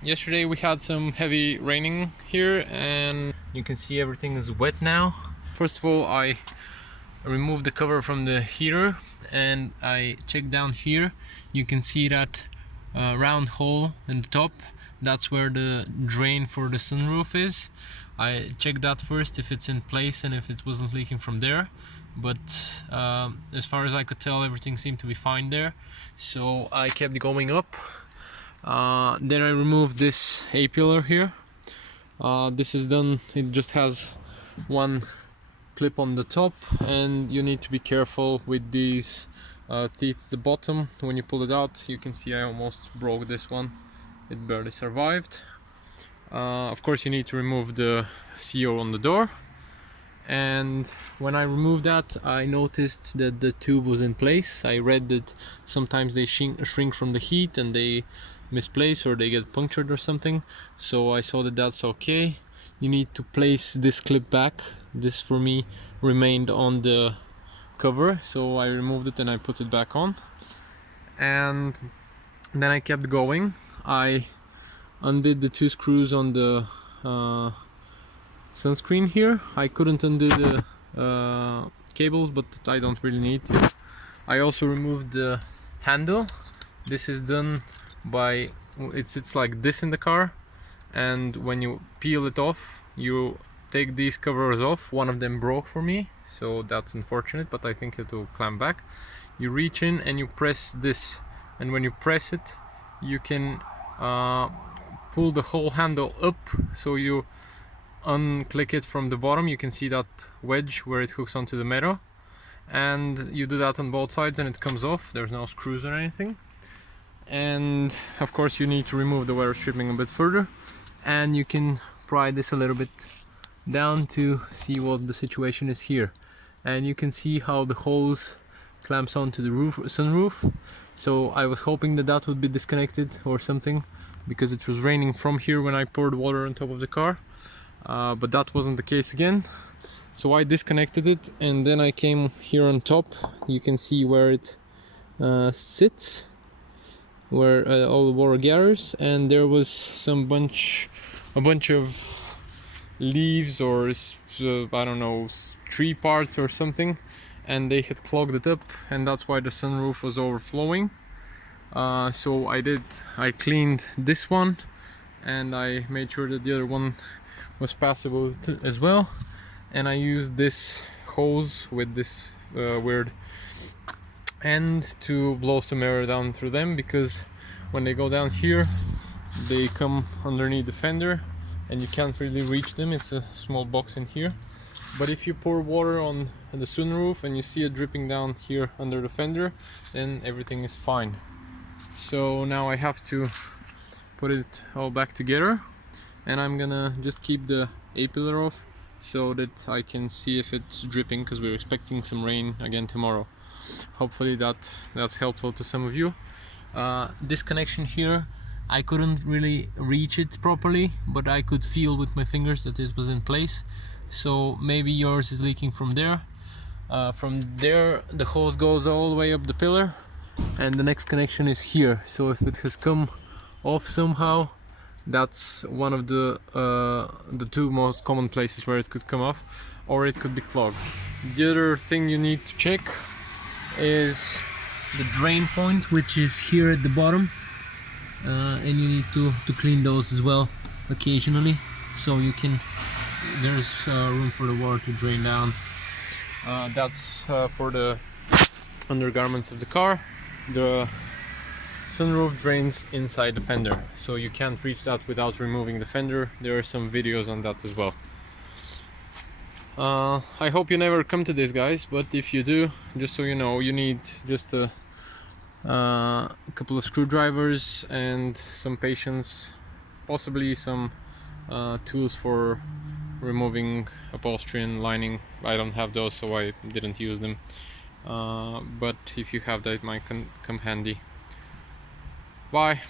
Yesterday we had some heavy raining here and you can see everything is wet now. First of all, I removed the cover from the heater and I checked down here. You can see that round hole in the top. That's where the drain for the sunroof is. I checked that first, if it's in place and if it wasn't leaking from there. But as far as I could tell, everything seemed to be fine there. So I kept going up. Then I removed this A-pillar here. This is done. It just has one clip on the top, and you need to be careful with these teeth at the bottom. When you pull it out, you can see I almost broke this one. It barely survived. Of course, you need to remove the CO on the door. And when I removed that, I noticed that the tube was in place. I read that sometimes they shrink from the heat and they misplace or they get punctured or something. So I saw that that's okay. You need to place this clip back. This for me remained on the cover, so I removed it and I put it back on. And then I kept going. I undid the two screws on the sunscreen here. I couldn't undo the cables, but I don't really need to. I also removed the handle. This is done by, it's like this in the car, and when you peel it off, you take these covers off. One of them broke for me, so that's unfortunate, but I think it will clamp back. You reach in and you press this, and when you press it, you can pull the whole handle up, so you unclick it from the bottom. You can see that wedge where it hooks onto the metal, and you do that on both sides and it comes off. There's no screws or anything. And of course you need to remove the weather stripping a bit further, and you can pry this a little bit down to see what the situation is here. And you can see how the hose clamps onto the sunroof. So I was hoping that that would be disconnected or something, because it was raining from here when I poured water on top of the car. But that wasn't the case again. So I disconnected it, and then I came here on top. You can see where it sits, where all the water gathers, and there was a bunch of leaves or I don't know, tree parts or something, and they had clogged it up, and that's why the sunroof was overflowing. So I cleaned this one, and I made sure that the other one was passable as well. And I used this hose with this weird end to blow some air down through them, because when they go down here they come underneath the fender and you can't really reach them. It's a small box in here. But if you pour water on the sunroof and you see it dripping down here under the fender, then everything is fine. So now I have to put it all back together, and I'm gonna just keep the A-pillar off so that I can see if it's dripping, because we're expecting some rain again tomorrow. Hopefully that's helpful to some of you. This connection here, I couldn't really reach it properly, but I could feel with my fingers that it was in place. So maybe yours is leaking from there. From there the hose goes all the way up the pillar, and the next connection is here. So if it has come off somehow, that's one of the two most common places where it could come off, or it could be clogged. The other thing you need to check is the drain point, which is here at the bottom, and you need to clean those as well occasionally, so you can, there's room for the water to drain down. That's for the undergarments of the car. The sunroof drains inside the fender, so you can't reach that without removing the fender. There are some videos on that as well. I hope you never come to this, guys, but if you do, just so you know, you need just a couple of screwdrivers and some patience, possibly some tools for removing upholstery and lining. I don't have those, so I didn't use them, but if you have that, it might come handy. Bye.